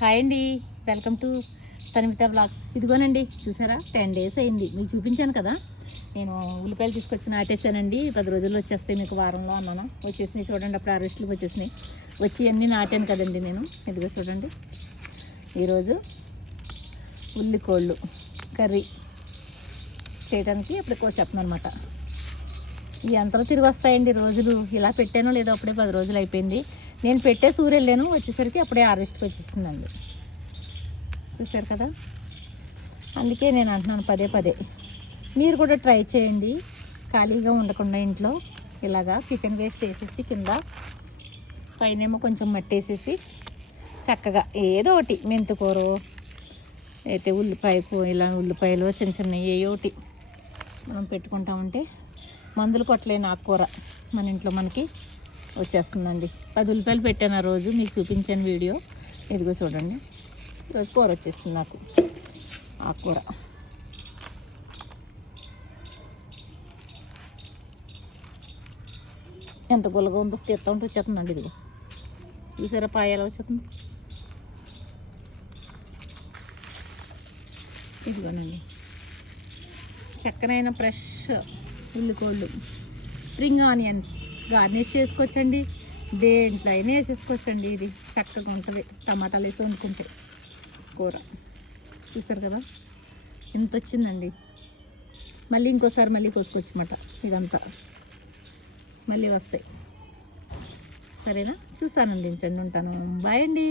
Hi అండి, welcome to సన్మిత blogs. ఇదిగోనండి చూసారా, 10 days అయింది. మీకు చూపించాను కదా, నేను ఉల్లిపాయలు తీసుకొచ్చి నాటేసానండి. 10 రోజుల్లో వచ్చేస్తాయి మీకు, వారంలో అన్నాను. వచ్చేసినాయి చూడండి, అప్పుడు అరెస్టులు వచ్చేసినాయి. వచ్చి అన్నీ నాటాను కదండి నేను. ఇదిగో చూడండి, ఈరోజు ఉల్లికోళ్ళు కర్రీ చేయడానికి అప్పుడు కోసేస్తున్నాను అనమాట. ఈ అంతలో తిరిగి వస్తాయండి రోజులు. ఇలా పెట్టానో లేదో అప్పుడే 10 రోజులు అయిపోయింది. నేను పెట్టే సూర్య వెళ్ళాను, వచ్చేసరికి అప్పుడే హార్వెస్ట్కి వచ్చేస్తుందండి. చూసారు కదా, అందుకే నేను అంటున్నాను పదే పదే, మీరు కూడా ట్రై చేయండి. ఖాళీగా ఉండకుండా ఇంట్లో ఇలాగా కిచెన్ వేస్ట్ వేసేసి కింద పైనేమో కొంచెం మట్టి వేసేసి చక్కగా ఏదో ఒకటి మెంతికూర అయితే ఇలా ఉల్లిపాయలు చిన్న చిన్న ఏయో ఒకటి మనం పెట్టుకుంటామంటే మందులు కొట్టలేని ఆకుకూర మన ఇంట్లో మనకి వచ్చేస్తుందండి. 10 ఉల్లిపాయలు పెట్టాను ఆ రోజు, మీకు చూపించాను వీడియో. ఇదిగో చూడండి, ఈరోజు కూర వచ్చేస్తుంది నాకు, ఆకుకూర. ఎంత గుల్లగా ఉందో, తీర్థం ఉంటే వచ్చేస్తుందండి. ఇదిగో చూసారా, పాయాలు వచ్చేస్తుంది. ఇదిగోనండి, చక్కనైన ఫ్రెష్ ఉల్లికోళ్ళు, స్ప్రింగ్ ఆనియన్స్ గార్నిష్ చేసుకోవచ్చండి. దేంట్లో అయినా వేసేసుకోవచ్చండి. ఇది చక్కగా ఉంటుంది టమాటాలు వేసి వండుకుంటే కూర. చూసారు కదా, ఎంత వచ్చిందండి. మళ్ళీ ఇంకోసారి మళ్ళీ కోసుకొచ్చమాట. ఇదంతా మళ్ళీ వస్తాయి. సరేనా, చూసాను, అందించండి. ఉంటాను, బాయ్ అండి.